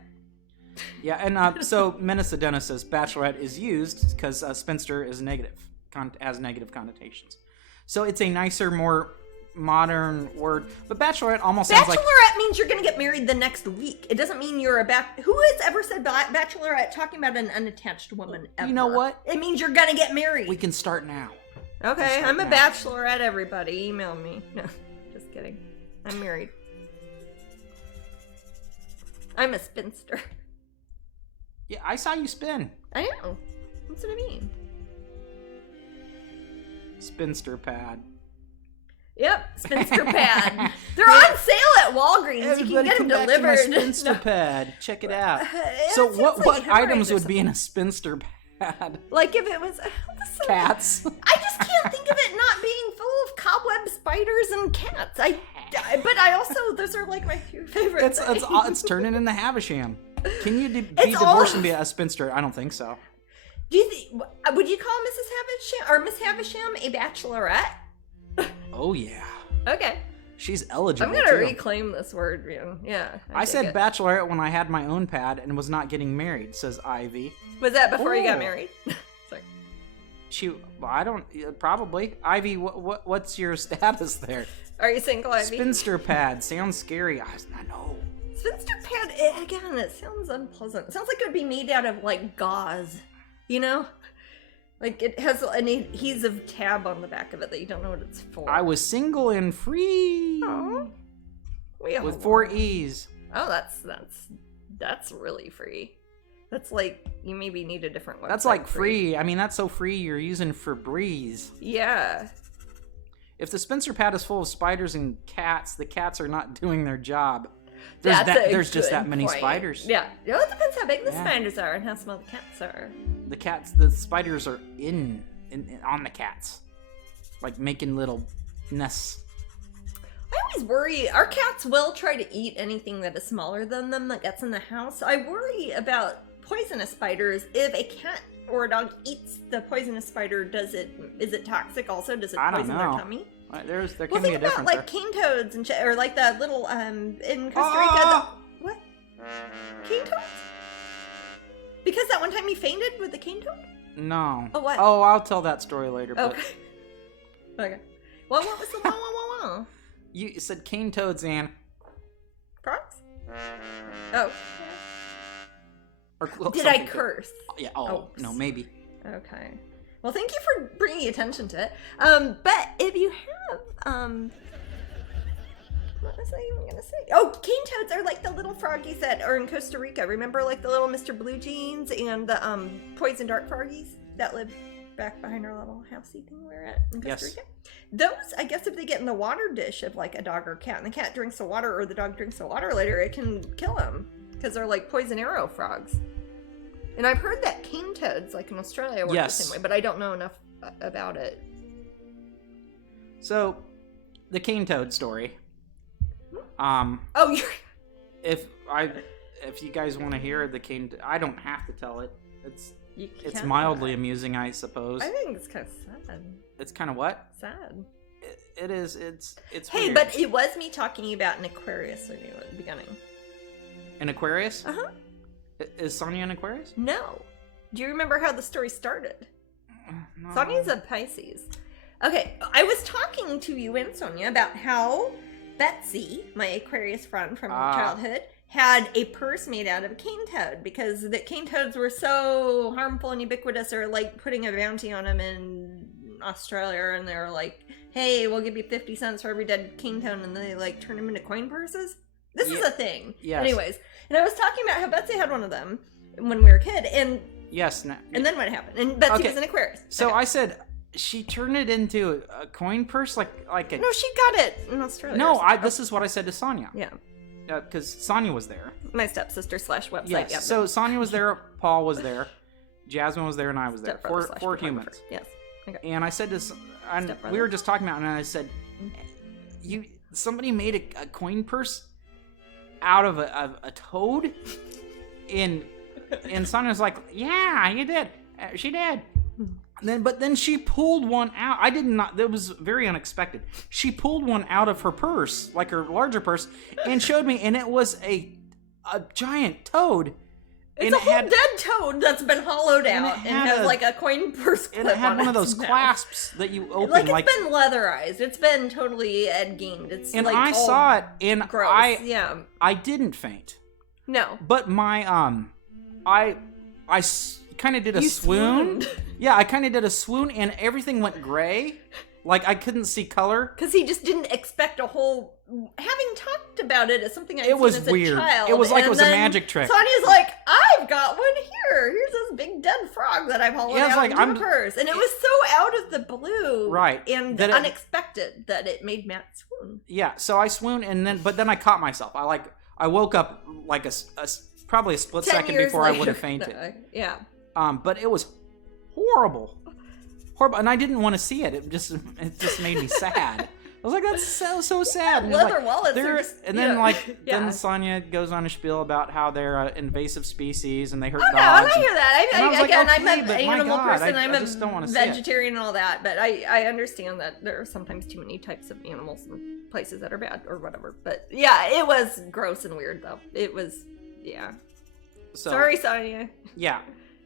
Yeah, and so Menace the Dentist says bachelorette is used because spinster is negative, has negative connotations. So it's a nicer, more modern word. But bachelorette almost sounds like... Bachelorette means you're going to get married the next week. It doesn't mean you're a Who has ever said bachelorette talking about an unattached woman ever? You know what? It means you're going to get married. We can start now. Okay, I'm a now. bachelorette, everybody. Email me. No, just kidding. I'm married. I'm a spinster. Yeah, I saw you spin. I know. That's what I mean. Spinster pad. Yep, spinster pad. They're on sale at Walgreens. Everybody you can get come them back to my delivered. spinster No. pad. Check it out. It So sounds what like items hemorrhoids or would be in something. a spinster pad? Like if it was Cats. I just can't think of it not being full of cobweb spiders and cats. But I also, those are like my favorite things. It's turning into Havisham. Can you be divorced and be a spinster? I don't think so. Do you would you call Mrs. Havisham or Miss Havisham a bachelorette? Oh yeah. Okay. She's eligible. I'm gonna reclaim this word, man. Yeah. I said bachelorette when I had my own pad and was not getting married, says Ivy. Was that before you got married? Sorry. I don't, probably. Ivy, what's your status there? Are you single, Ivy? Spinster pad. Sounds scary. I know. Spinster pad, again, it sounds unpleasant. It sounds like it would be made out of, like, gauze. You know? Like, it has an adhesive tab on the back of it that you don't know what it's for. I was single and free. Aww. With 4 E's. Oh, that's really free. That's like, you maybe need a different website. That's like free. I mean, that's so free you're using Febreze. Yeah. If the Spencer pad is full of spiders and cats, the cats are not doing their job. There's just that many spiders. Yeah. Well, it depends how big the spiders are and how small the cats are. The spiders are on the cats. Like making little nests. I always worry, our cats will try to eat anything that is smaller than them that gets in the house. I worry about poisonous spiders. If a cat or a dog eats the poisonous spider, is it toxic also? Does it poison their tummy? There can be a difference. Think about like cane toads and or like the little in Costa Rica. What? Cane toads? Because that one time he fainted with the cane toad? No. Oh, what? Oh, I'll tell that story later. Okay. Okay. Well, what was the wah? You said cane toads and frogs? Oh. Or, did I curse? Yeah. Oh, no, maybe. Okay. Well, thank you for bringing attention to it. But if you have, what was I even gonna say? Oh, cane toads are like the little froggies that are in Costa Rica. Remember, like the little Mr. Blue Jeans and the poison dart froggies that live back behind our little housey thing we're at in Costa Rica? Those, I guess, if they get in the water dish of like a dog or cat, and the cat drinks the water or the dog drinks the water later, it can kill them because they're like poison arrow frogs. And I've heard that cane toads, like in Australia, work the same way, but I don't know enough about it. So, the cane toad story. If you guys want to hear the cane, I don't have to tell it. It's mildly amusing, I suppose. I think it's kind of sad. It's kind of what? Sad. It is. It's. Hey, weird. but it was me talking about an Aquarius at the beginning. An Aquarius? Uh huh. Is Sonia an Aquarius? No. Do you remember how the story started? No. Sonia's a Pisces. Okay, I was talking to you and Sonia about how Betsy, my Aquarius friend from childhood, had a purse made out of a cane toad because the cane toads were so harmful and ubiquitous, or like putting a bounty on them in Australia, and they were like, hey, we'll give you 50 cents for every dead cane toad, and then they like turn them into coin purses. This is a thing. Yes. Anyways, and I was talking about how Betsy had one of them when we were a kid, and and then what happened? And Betsy was an Aquarius. So I said she turned it into a coin purse, like a. No, she got it in Australia. No, this is what I said to Sonia. Yeah. Because Sonia was there. My stepsister / website. Yes. Yep. So Sonia was there, Paul was there, Jasmine was there, and I was there. Four humans. Yes. Okay. And I said we were just talking about it, and I said, somebody made a coin purse out of a toad? And Sonia was like, yeah, you did. She did. But then she pulled one out. I did not. That was very unexpected. She pulled one out of her purse, like her larger purse, and showed me. And it was a giant toad. It's a whole dead toad that's been hollowed out and has like a coin purse clip on it. And it had one of those clasps that you open. Like it's been leatherized. It's been totally gamed. It's and like I saw it, and gross. I didn't faint. No. But my I kind of did a swoon. Swooned. Yeah, I kind of did a swoon, and everything went gray. Like, I couldn't see color. Because he just didn't expect a whole... Having talked about it as something I'd seen as weird. a child. It was like it was a magic trick. Sonia's like, I've got one here. Here's this big dead frog that I've hollowed out into a purse. And it was so out of the blue. Right. And unexpected that it made Matt swoon. Yeah, so I swooned, but then I caught myself. I woke up like probably a split second before later. I would have fainted. Yeah. But it was horrible, and I didn't want to see it. It just made me sad. was like, that's so sad. And Leather like, wallets are just, and then yeah. then Sonya goes on a spiel about how they're an invasive species and they hurt Oh no, dogs. I hear that. And I was like, Again, okay, I'm but an my animal God, person. I I'm just don't a wanna see it. vegetarian and all that, but I understand that there are sometimes too many types of animals and places that are bad or whatever. But yeah, it was gross and weird though. It was, yeah. So, Sorry, Sonya. Yeah,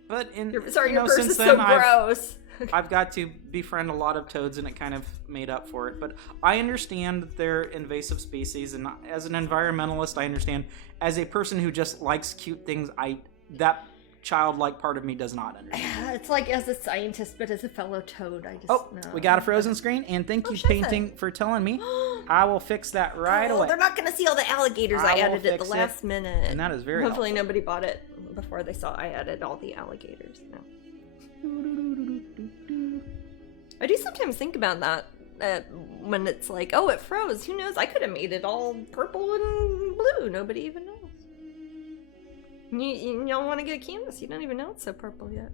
but Your purse since is then so gross. I've got to befriend a lot of toads, and it kind of made up for it. But I understand that they're invasive species, and as an environmentalist, I understand. As a person who just likes cute things, that childlike part of me does not understand. It's like as a scientist, but as a fellow toad, I just Oh, no. we got a frozen screen, and thank you, Painting, for telling me. I will fix that right away. They're not going to see all the alligators I will added at the fix last minute. And that is very Hopefully helpful. nobody bought it before they saw I added all the alligators. No. I do sometimes think about that when it's like, oh, it froze. Who knows? I could have made it all purple and blue. Nobody even knows. You don't want to get a canvas. You don't even know it's so purple yet.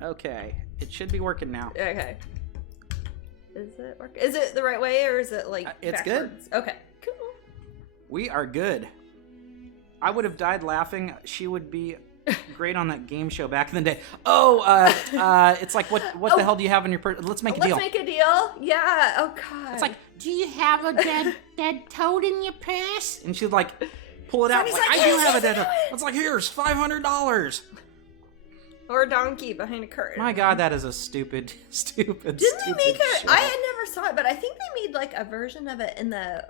Okay, it should be working now. Okay. Is it working? Is it the right way or is it like it's backwards? Good. Okay, cool. We are good. I would have died laughing. She would be great on that game show back in the day. Oh, it's like, what the hell do you have in your purse? Let's make a deal. Let's make a deal? Yeah, oh god. It's like, do you have a dead toad in your purse? And she'd like pull it out. Like, I do have a dead toad. It's like, here's $500. Or a donkey behind a curtain. My god, that is a stupid Didn't they make a... show. I had never saw it, but I think they made like a version of it in the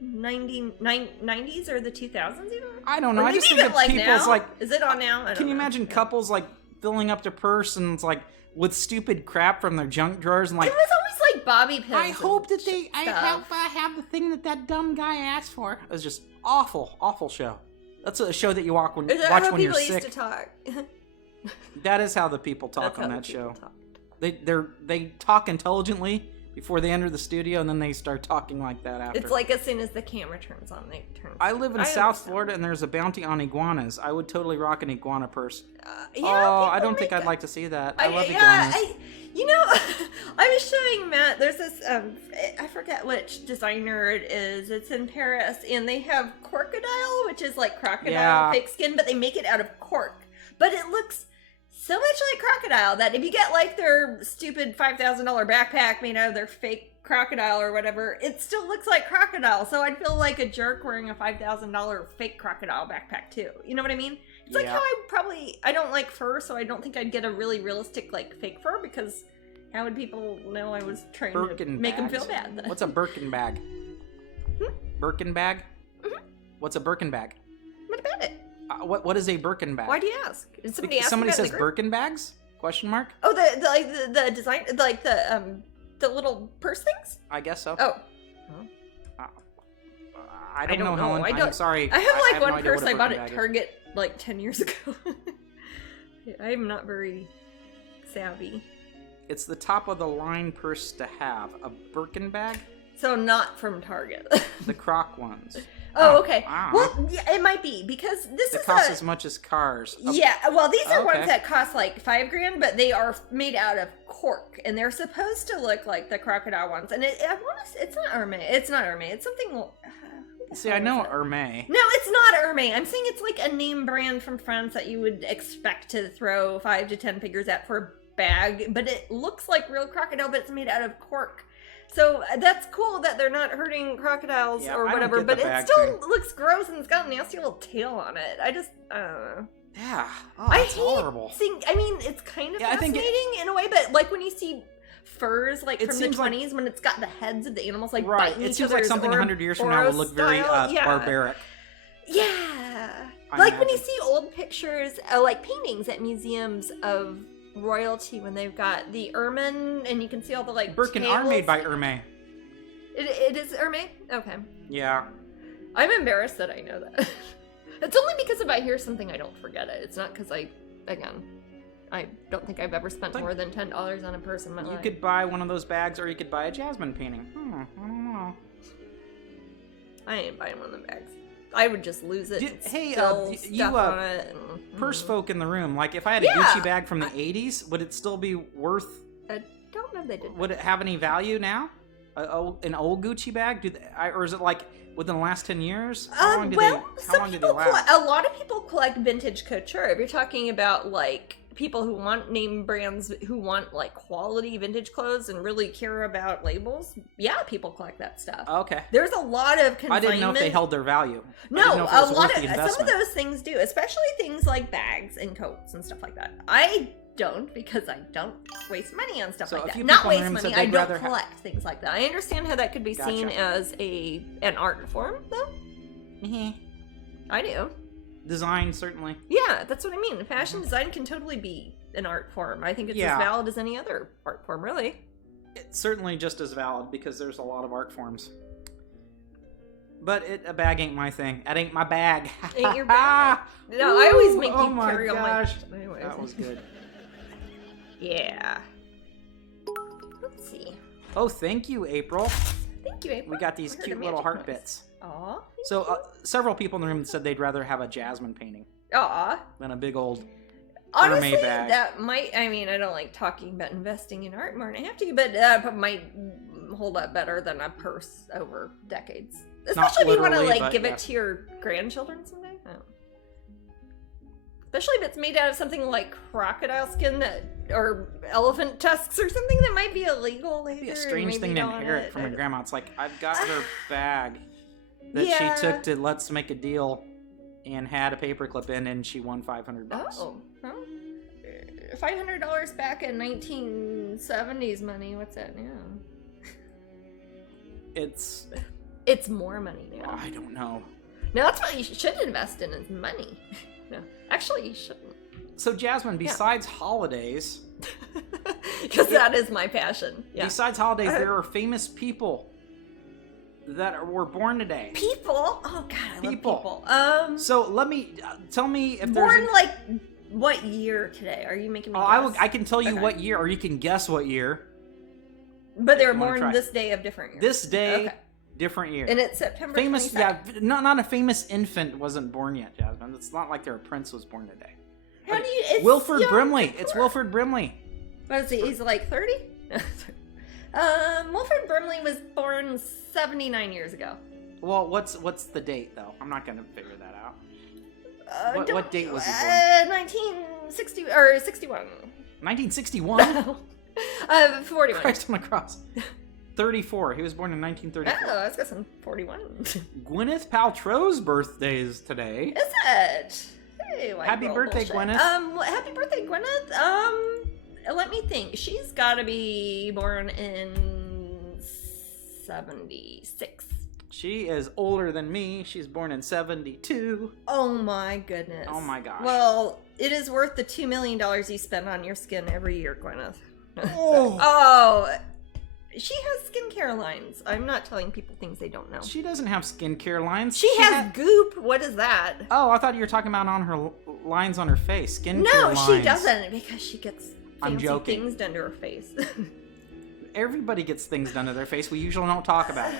90s or the 2000s even? I don't know. Or I just maybe think of like people's now? like... Is it on now? I don't Can you know. imagine couples like filling up their purse and it's like with stupid crap from their junk drawers and like... It was always like bobby pins. I hope that I stuff. have the thing that dumb guy asked for. It was just awful show. That's a show that you watch when you're sick. Used to talk. That is how the people talk on that show. They talk intelligently before they enter the studio, and then they start talking like that after. It's like as soon as the camera turns on, they turn. I live in South Florida, and there's a bounty on iguanas. I would totally rock an iguana purse. I don't think I'd like to see that. I love iguanas. I was showing Matt. There's this. I forget which designer it is. It's in Paris, and they have crocodile, which is like crocodile fake skin, but they make it out of cork. But it looks so much like crocodile that if you get like their stupid $5,000 backpack made out of their fake crocodile or whatever, it still looks like crocodile. So I'd feel like a jerk wearing a $5,000 fake crocodile backpack too. You know what I mean? It's like how I don't like fur, so I don't think I'd get a really realistic like fake fur because how would people know I was trying to make them feel bad? Then? What's a Birkin bag? Birkin bag? Mm-hmm. What's a Birkin bag? What about it? What is a Birkin bag? Why do you ask? Did somebody ask? Somebody says Birkin bags? Question mark? Oh, the design, like the little purse things. I guess so. Oh. I don't know, Helen. I'm sorry. I have like one no purse I bought at Target like 10 years ago. I'm not very savvy. It's the top of the line purse to have. A Birkin bag? So not from Target. The croc ones. Oh, okay. Well, yeah, it might be because this costs as much as cars. Yeah, well, these are ones that cost like $5,000, but they are made out of cork, and they're supposed to look like the crocodile ones. And it's not Hermès. It's not Hermès. It's something. See, I know Hermès. No, it's not Hermès. I'm saying it's like a name brand from France that you would expect to throw 5 to 10 figures at for a bag, but it looks like real crocodile, but it's made out of cork. So that's cool that they're not hurting crocodiles or whatever, but it still looks gross and it's got a nasty little tail on it. I just, I don't know. Yeah. Oh, it's horrible. It's kind of fascinating in a way, but like when you see furs like from the 20s when it's got the heads of the animals like biting each other. It seems like something 100 years from now will look very barbaric. Yeah. Like when you see old pictures, like paintings at museums of royalty when they've got the ermine and you can see all the like Birkin are made by Hermès. It is Hermès? Okay. Yeah. I'm embarrassed that I know that. It's only because if I hear something I don't forget it. It's not because I don't think I've ever spent more than $10 on a purse in my life. You could buy one of those bags or you could buy a Jasmine painting. I don't know. I ain't buying one of them bags. I would just lose it. Purse folk in the room, like if I had a Gucci bag from the 80s, would it still be worth? I don't know if they did. Would it have any value now? An old Gucci bag? Or is it like within the last 10 years? How long do they last? A lot of people collect vintage couture. If you're talking about like people who want name brands, who want like quality vintage clothes and really care about labels, yeah, people collect that stuff. Okay. There's a lot of consignment. I didn't know if they held their value. No, a lot of some of those things do, especially things like bags and coats and stuff like that. I don't, because I don't waste money on stuff like that. Not waste money. I don't collect things like that. I understand how that could be seen as an art form, though. I do. Design, certainly. Yeah, that's what I mean. Fashion design can totally be an art form. I think it's as valid as any other art form, really. It's certainly just as valid, because there's a lot of art forms. But a bag ain't my thing. That ain't my bag. Ain't your bag? No, I always make you carry on my... Anyways. That was good. Yeah. Let's see. Oh, thank you, April. Thank you, April. We got these cute little heart bits. Aw. So, several people in the room said they'd rather have a Jasmine painting. Aw. Than a big old honestly, bag. That might, I mean, I don't like talking about investing in art more than I have to, but that might hold up better than a purse over decades. Especially if you want to, like, give it to your grandchildren someday. Especially if it's made out of something like crocodile skin or elephant tusks or something that might be illegal later. It'd be a strange thing to inherit from your grandma. It's like, I've got her bag that she took to Let's Make a Deal and had a paperclip in, and she won $500. Oh, well, $500 back in 1970s money. What's that now? It's more money now. I don't know. No, that's what you should invest in, is money. No, actually, you shouldn't. So, Jasmine, besides holidays... Because that is my passion. Yeah. Besides holidays, there are famous people that were born today. People? Oh, God, I love people. So, let me... tell me if born, like, what year today? Are you making me guess? I can tell you what year, or you can guess what year. But they were born this day of different years. This day... Okay. Different year. And it's September famous, 22nd. Yeah, not a famous infant wasn't born yet, Jasmine. It's not like their prince was born today. How do you... Wilford Brimley. It's Wilford Brimley. What is he? He's like 30? Wilford Brimley was born 79 years ago. Well, what's the date, though? I'm not going to figure that out. What date was he born? 1960 or 61. 1961? 41. Christ on a cross. 34. He was born in 1934. Oh, I was guessing 41. Gwyneth Paltrow's birthday is today. Is it? Hey, happy birthday, Gwyneth. Happy birthday, Gwyneth. Let me think. She's got to be born in 76. She is older than me. She's born in 72. Oh my goodness. Oh my gosh. Well, it is worth the $2 million you spend on your skin every year, Gwyneth. Oh. She has skincare lines. I'm not telling people things they don't know. She doesn't have skincare lines. She has goop. What is that? Oh, I thought you were talking about on her lines on her face. Skincare lines. No, she doesn't, because she gets fancy joking. things done to her face. Everybody gets things done to their face. We usually don't talk about it.